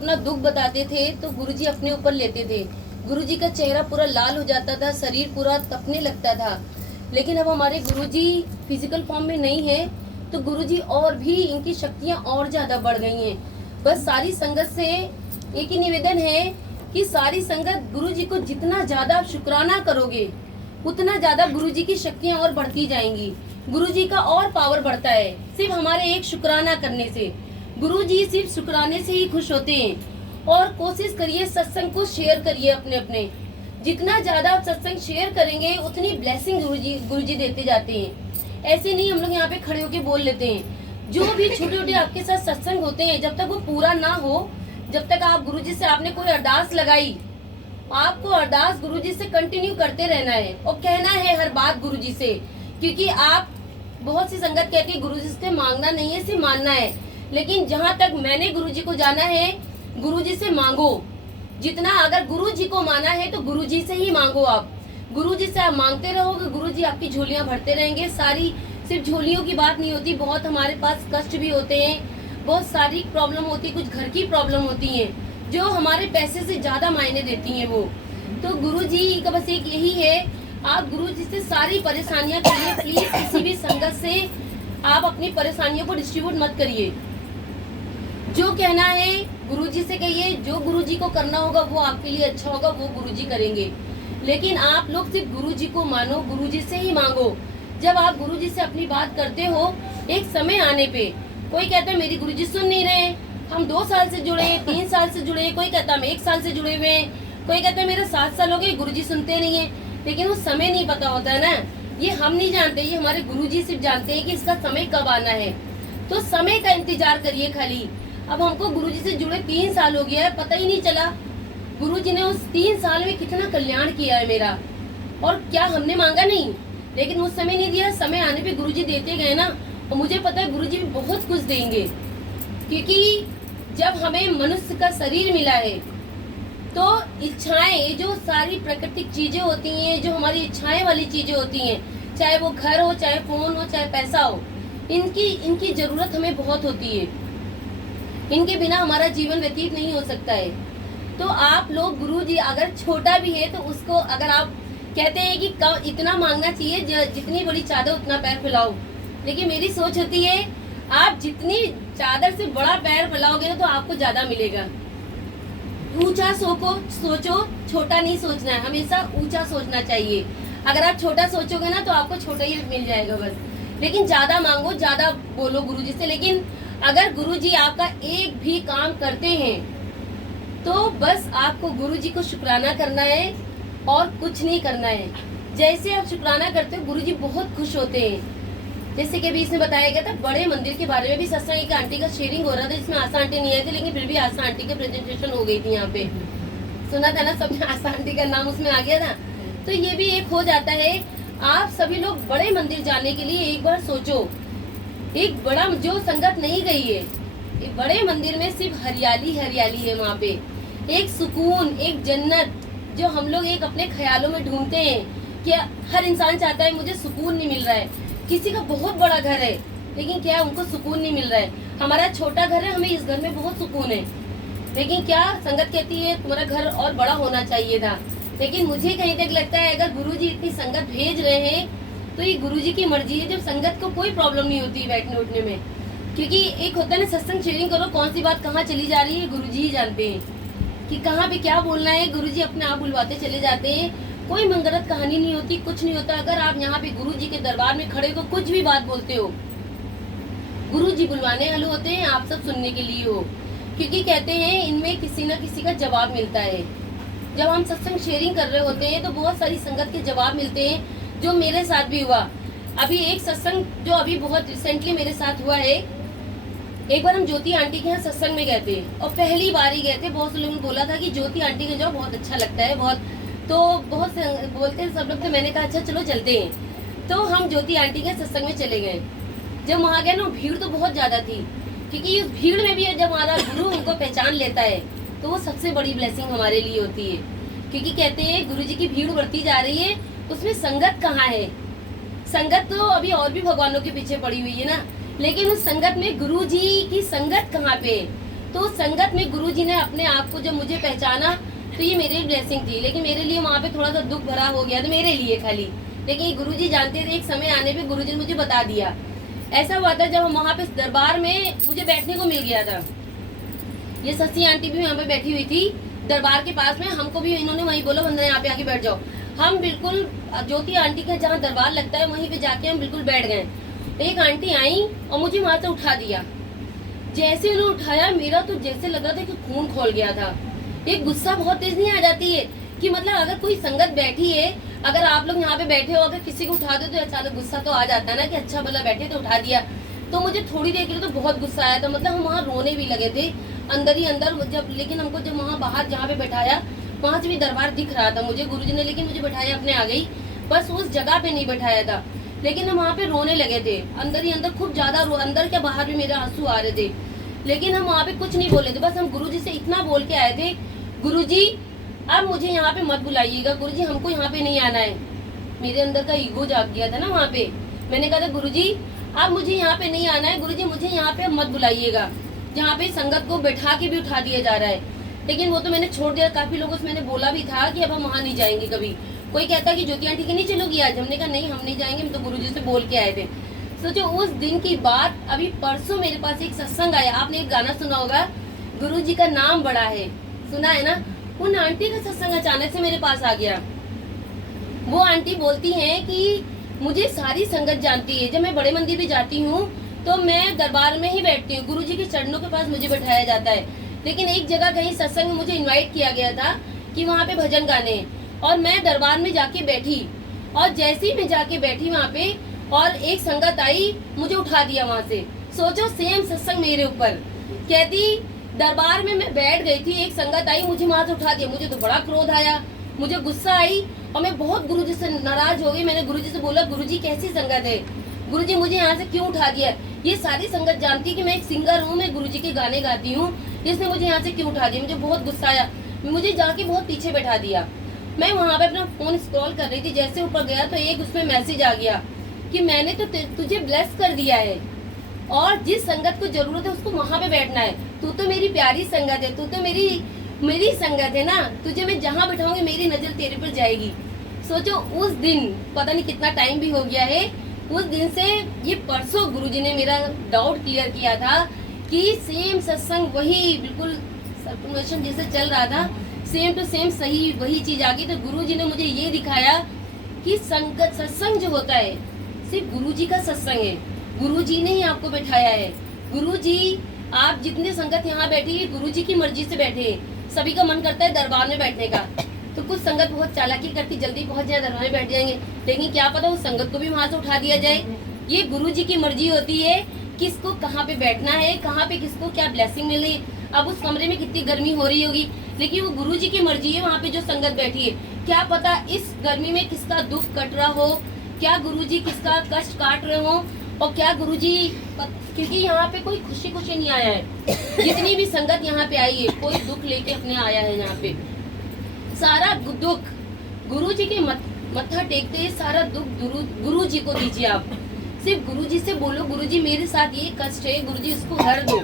अपना दुख बताते थे तो गुरुजी अपने ऊपर लेते थे। गुरुजी का चेहरा पूरा लाल हो जाता था, शरीर पूरा तपने लगता था। लेकिन अब हमारे गुरुजी फिजिकल फॉर्म में नहीं है तो गुरुजी और भी इनकी शक्तियाँ और ज़्यादा बढ़ गई हैं। बस सारी संगत से एक ही निवेदन है कि सारी संगत गुरुजी को जितना ज़्यादा आप शुक्राना करोगे उतना ज़्यादा गुरुजी की शक्तियाँ और बढ़ती जाएंगी। गुरुजी का और पावर बढ़ता है सिर्फ हमारे एक शुक्राना करने से। गुरुजी सिर्फ शुक्राने से ही खुश होते हैं। और कोशिश करिए सत्संग को शेयर करिए अपने अपने। जितना ज्यादा आप सत्संग शेयर करेंगे उतनी ब्लेसिंग गुरुजी देते जाते हैं। ऐसे नहीं हम लोग यहाँ पे खड़े होके बोल लेते हैं। जो भी छोटे छोटे आपके साथ सत्संग होते हैं जब तक वो पूरा ना हो, जब तक आप गुरुजी से आपने कोई अरदास लगाई, आपको अरदास गुरुजी से कंटिन्यू करते रहना है और कहना है हर बात गुरुजी से। क्योंकि आप बहुत सी संगत कहती है गुरुजी से मांगना नहीं है, सिर्फ मानना है। लेकिन जहाँ तक मैंने गुरुजी को जाना है, गुरुजी से मांगो। जितना अगर गुरुजी को माना है तो गुरुजी से ही मांगो। आप गुरुजी से आप मांगते रहोगे, गुरुजी आपकी झोलियां भरते रहेंगे। सारी सिर्फ झोलियों की बात नहीं होती, बहुत हमारे पास कष्ट भी होते हैं, बहुत सारी प्रॉब्लम होती है, कुछ घर की प्रॉब्लम होती है जो हमारे पैसे से ज्यादा मायने देती हैं वो। तो गुरुजी का बस एक यही है, आप गुरुजी से सारी परेशानियां करिए। प्लीज किसी भी संगत से आप अपनी परेशानियों को डिस्ट्रीब्यूट मत करिए। जो कहना है गुरुजी से कहिए, जो गुरुजी को करना होगा वो आपके लिए अच्छा होगा, वो गुरुजी करेंगे। लेकिन आप लोग सिर्फ गुरुजी को मानो, गुरुजी से ही मांगो। जब आप गुरुजी से अपनी बात करते हो, एक समय आने पे कोई कहता है मेरी गुरुजी सुन नहीं रहे, हम 2 साल से जुड़े हैं, 3 साल से जुड़े हैं, कोई कहता है हम 1 साल से जुड़े हुए हैं, कोई कहता है मेरे 7 साल हो गए, गुरुजी सुनते नहीं है। लेकिन वो समय नहीं पता होता है ना, ये हम नहीं जानते, ये हमारे गुरुजी सिर्फ जानते हैं कि इसका समय कब आना है। तो समय का इंतजार करिए खाली। अब हमको गुरुजी से जुड़े 3 साल हो गया है, पता ही नहीं चला गुरुजी ने उस 3 साल में कितना कल्याण किया है मेरा। और क्या हमने मांगा नहीं, लेकिन उस समय नहीं दिया, समय आने पे गुरुजी देते गए ना। और मुझे पता है गुरुजी भी बहुत कुछ देंगे, क्योंकि जब हमें मनुष्य का शरीर मिला है तो इच्छाएं, जो सारी प्राकृतिक चीजें होती हैं, जो हमारी इच्छाएं वाली चीजें होती हैं, चाहे वो घर हो, चाहे फोन हो, चाहे पैसा हो, इनकी जरूरत हमें बहुत होती है। इनके बिना हमारा जीवन व्यतीत नहीं हो सकता है। तो आप लोग गुरुजी अगर छोटा भी है तो उसको, अगर आप कहते हैं कि इतना मांगना चाहिए, जितनी बड़ी चादर उतना पैर फैलाओ, लेकिन मेरी सोच होती है आप जितनी चादर से बड़ा पैर फैलाओगे ना तो आपको ज्यादा मिलेगा। ऊंचा सोचो, छोटा नहीं सोचना है, हमेशा ऊंचा सोचना चाहिए। अगर आप छोटा सोचोगे ना तो आपको छोटा ही मिल जाएगा बस। लेकिन ज्यादा मांगो, ज्यादा बोलो गुरुजी से। लेकिन अगर गुरुजी आपका एक भी काम करते हैं तो बस आपको गुरुजी को शुक्राना करना है और कुछ नहीं करना है। जैसे आप शुक्राना करते हो गुरुजी बहुत खुश होते हैं। जैसे कि अभी इसमें बताया गया था बड़े मंदिर के बारे में भी सत्संग, एक आंटी का शेयरिंग हो रहा था जिसमें आशा आंटी नहीं आई थी, लेकिन फिर भी आशा आंटी की प्रेजेंटेशन हो गई थी। यहाँ पे सुना था ना सबने, आशा आंटी का नाम उसमें आ गया था। तो ये भी एक हो जाता है। आप सभी लोग बड़े मंदिर जाने के लिए एक बार सोचो। एक बड़ा, जो संगत नहीं गई है, एक बड़े मंदिर में सिर्फ हरियाली हरियाली है। वहाँ पे एक सुकून, एक जन्नत जो हम लोग एक अपने ख्यालों में ढूंढते हैं कि हर इंसान चाहता है मुझे सुकून नहीं मिल रहा है। किसी का बहुत बड़ा घर है लेकिन क्या उनको सुकून नहीं मिल रहा है। हमारा छोटा घर है, हमें इस घर में बहुत सुकून है, लेकिन क्या संगत कहती है तुम्हारा घर और बड़ा होना चाहिए था। लेकिन मुझे कहीं तक लगता है अगर गुरुजी इतनी संगत भेज रहे हैं तो ये गुरुजी की मर्जी है। जब संगत को कोई प्रॉब्लम नहीं होती बैठने उठने में, क्योंकि एक होता है ना सत्संग शेयरिंग करो, कौन सी बात कहाँ चली जा रही है गुरुजी ही जानते हैं कि कहाँ पे क्या बोलना है। गुरुजी अपने आप बुलवाते चले जाते हैं। कोई मंगलत कहानी नहीं होती, कुछ नहीं होता। अगर आप यहाँ पे गुरुजी के दरबार में खड़े हो कुछ भी बात बोलते हो, गुरुजी बुलवाने वाले होते हैं, आप सब सुनने के लिए हो। क्योंकि कहते हैं इनमें किसी न किसी का जवाब मिलता है। जब हम सत्संग शेयरिंग कर रहे होते हैं तो बहुत सारी संगत के जवाब मिलते हैं, जो मेरे साथ भी हुआ। अभी एक सत्संग जो अभी बहुत रिसेंटली मेरे साथ हुआ है, एक बार हम ज्योति आंटी के यहाँ सत्संग में गए थे और पहली बार ही गए थे। बहुत से लोगों ने बोला था कि ज्योति आंटी के जाओ, बहुत अच्छा लगता है, बहुत बोलते हैं सब लोग। तो मैंने कहा अच्छा चलो चलते हैं। तो हम ज्योति आंटी के सत्संग में चले गए। जब वहाँ गए ना, भीड़ तो बहुत ज्यादा थी, क्योंकि उस भीड़ में भी जब हमारा गुरु उनको पहचान लेता है तो वो सबसे बड़ी ब्लेसिंग हमारे लिए होती है। क्योंकि कहते हैं गुरुजी की भीड़ बढ़ती जा रही है, उसमें संगत कहाँ है। संगत तो अभी और भी भगवानों के पीछे पड़ी हुई है ना, लेकिन उस संगत में गुरुजी की संगत कहाँ पे। तो संगत में गुरुजी ने अपने आप को जब मुझे पहचाना तो ये मेरी ब्लेसिंग थी, लेकिन मेरे लिए वहाँ पे थोड़ा सा दुख भरा हो गया था मेरे लिए खाली। लेकिन ये गुरुजी जानते थे, एक समय आने पे गुरुजी ने मुझे बता दिया। ऐसा हुआ था जब हम वहाँ पे दरबार में मुझे बैठने को मिल गया था, ये सस्सी आंटी भी वहाँ पे बैठी हुई थी दरबार के पास में, हमको भी इन्होंने वहीं बोला वंदना यहाँ पे आके बैठ जाओ। हम बिल्कुल ज्योति आंटी का जहाँ दरबार लगता है वहीं पे जाके हम बिल्कुल बैठ गए। एक आंटी आई और मुझे वहां से उठा दिया। जैसे उन्होंने उठाया मेरा तो जैसे लग रहा था कि खून खोल गया था। एक गुस्सा बहुत तेज नहीं आ जाती है कि मतलब अगर कोई संगत बैठी है, अगर आप लोग यहाँ पे बैठे हो, अगर किसी को उठा दो तो अचानक गुस्सा तो आ जाता है ना कि अच्छा भला बैठे तो उठा दिया। तो मुझे थोड़ी देर के लिए तो बहुत गुस्सा आया था, मतलब हम वहाँ रोने भी लगे थे अंदर ही अंदर जब। लेकिन हमको जब वहाँ बाहर जहाँ पे बैठाया वहाँ से भी दरबार दिख रहा था मुझे गुरुजी ने, लेकिन मुझे बैठाया अपने आ गई, बस उस जगह पे नहीं बैठाया था। लेकिन हम वहाँ पे रोने लगे थे अंदर ही अंदर, खूब ज्यादा अंदर क्या बाहर भी मेरे आंसू आ रहे थे। लेकिन हम वहाँ पे कुछ नहीं बोले थे, बस हम गुरुजी से इतना बोल के आए थे, गुरुजी अब मुझे यहाँ पे मत बुलाइएगा, गुरुजी हमको यहाँ पे नहीं आना है। मेरे अंदर का ईगो जाग गया था ना वहाँ पे। मैंने कहा था गुरुजी अब मुझे यहाँ पे नहीं आना है, गुरुजी मुझे यहाँ पे मत बुलाइएगा जहाँ पे संगत को बैठा के भी उठा दिया जा रहा है। लेकिन वो तो मैंने छोड़ दिया। काफी लोगों से मैंने बोला भी था कि अब हम वहाँ नहीं जाएंगे कभी। कोई कहता कि ज्योति आंटी के नहीं चलोगी आज, हमने कहा नहीं हम नहीं जाएंगे, हम तो गुरुजी से बोल के आए थे। सोचो उस दिन की बात, अभी परसों मेरे पास एक सत्संग आया, आपने एक गाना सुना होगा, गुरुजी का नाम बड़ा है, सुना है ना। उन आंटी का सत्संग अचानक से मेरे पास आ गया। वो आंटी बोलती हैं कि मुझे सारी संगत जानती है, जब मैं बड़े मंदिर भी जाती हूँ तो मैं दरबार में ही बैठती हूँ, गुरुजी के चरणों के पास मुझे बैठाया जाता है। लेकिन एक जगह कहीं सत्संग में मुझे इनवाइट किया गया था कि वहाँ पे भजन गाने, और मैं दरबार में जाके बैठी, और जैसे ही मैं जाके बैठी वहाँ पे और एक संगत आई मुझे उठा दिया वहाँ से। सोचो सेम सत्संग मेरे ऊपर। कहती दरबार में मैं बैठ गई थी, एक संगत आई मुझे वहाँ से उठा दिया। मुझे तो बड़ा क्रोध आया, मुझे गुस्सा आई और मैं बहुत गुरुजी से नाराज हो गई। मैंने गुरुजी से बोला गुरुजी कैसी संगत है, गुरुजी मुझे यहाँ से क्यों उठा दिया। ये सारी संगत जानती कि मैं एक सिंगर हूँ, मैं गुरुजी के गाने गाती हूँ, जिसने मुझे यहाँ से क्यों उठा दिया। मुझे बहुत गुस्सा आया, मुझे जाके बहुत पीछे बैठा दिया। मैं वहाँ पे अपना फोन स्क्रॉल कर रही थी, जैसे ऊपर गया तो एक उसमें मैसेज आ गया कि मैंने तो तुझे ब्लेस कर दिया है और जिस संगत को जरूरत है उसको वहाँ पे बैठना है। तू तो मेरी प्यारी संगत है, तू तो मेरी संगत है ना, तुझे मैं जहाँ बैठाऊंगी मेरी नजर तेरे पर जाएगी। सोचो उस दिन, पता नहीं कितना टाइम भी हो गया है, उस दिन से ये परसों गुरुजी ने मेरा डाउट क्लियर किया था कि सेम सत्संग वही बिल्कुल सर्कुलेशन जैसे चल रहा था, सेम टू सेम सही वही चीज आ गई। तो गुरुजी ने मुझे ये दिखाया कि संगत सत्संग जो होता है सिर्फ गुरुजी का सत्संग है, गुरुजी ने ही आपको बैठाया है। गुरुजी, आप जितने संगत यहाँ बैठी है गुरुजी की मर्जी से बैठे। सभी का मन करता है दरबार में बैठने का, तो कुछ संगत बहुत चालाकी करती, जल्दी पहुंच जाए दरबार में बैठ जाएंगे, लेकिन क्या पता उस संगत को भी वहां से उठा दिया जाए। ये गुरुजी की मर्जी होती है किसको कहाँ पे बैठना है, कहाँ पे किसको क्या ब्लेसिंग मिले। अब उस कमरे में कितनी गर्मी हो रही होगी, लेकिन वो गुरुजी की मर्जी है वहाँ पे जो संगत बैठी है। क्या पता इस गर्मी में किसका दुख कट रहा हो, क्या गुरुजी किसका कष्ट काट रहे हो, और क्या गुरुजी, क्योंकि यहाँ पे कोई खुशी खुशी नहीं आया है। जितनी भी संगत यहाँ पे आई है कोई दुख लेके अपने आया है। यहाँ पे सारा दुख गुरुजी के मत्था टेकते हैं, सारा दुख गुरुजी को दीजिए। आप सिर्फ गुरुजी से बोलो गुरुजी मेरे साथ ये कष्ट है, गुरुजी उसको हर दो।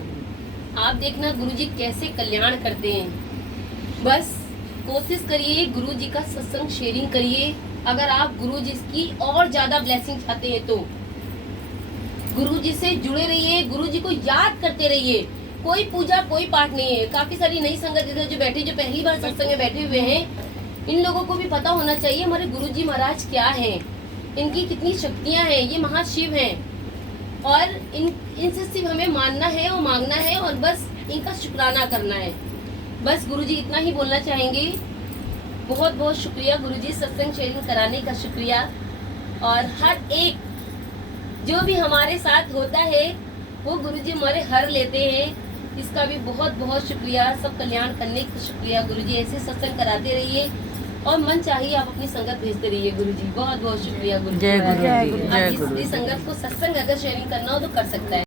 आप देखना गुरुजी कैसे कल्याण करते हैं। बस कोशिश करिए गुरुजी का सत्संग शेयरिंग करिए। अगर आप गुरुजी की और ज्यादा ब्लेसिंग चाहते हैं तो गुरुजी से जुड़े रहिए, गुरुजी को याद करते रहिए। कोई पूजा कोई पाठ नहीं है। काफी सारी नई संगत इधर जो बैठी, जो पहली बार सत्संग में बैठे हुए हैं, इन लोगों को भी पता होना चाहिए हमारे गुरुजी महाराज क्या हैं, इनकी कितनी शक्तियां हैं। ये महाशिव हैं और इनसे सिर्फ हमें मानना है और मांगना है और बस इनका शुक्राना करना है। बस गुरुजी इतना ही बोलना चाहेंगे। बहुत बहुत शुक्रिया गुरुजी, सत्संग शेयरिंग कराने का शुक्रिया। और हर एक जो भी हमारे साथ होता है वो गुरुजी हमारे हर लेते हैं, इसका भी बहुत बहुत शुक्रिया। सब कल्याण करने का शुक्रिया गुरुजी। ऐसे सत्संग कराते रहिए और मन चाहिए आप अपनी संगत भेजते रहिए गुरुजी। बहुत बहुत शुक्रिया गुरुजी। जय गुरु जी, जय आप गुरु जिस संगत को सत्संग अगर शेयरिंग करना हो तो कर सकता है।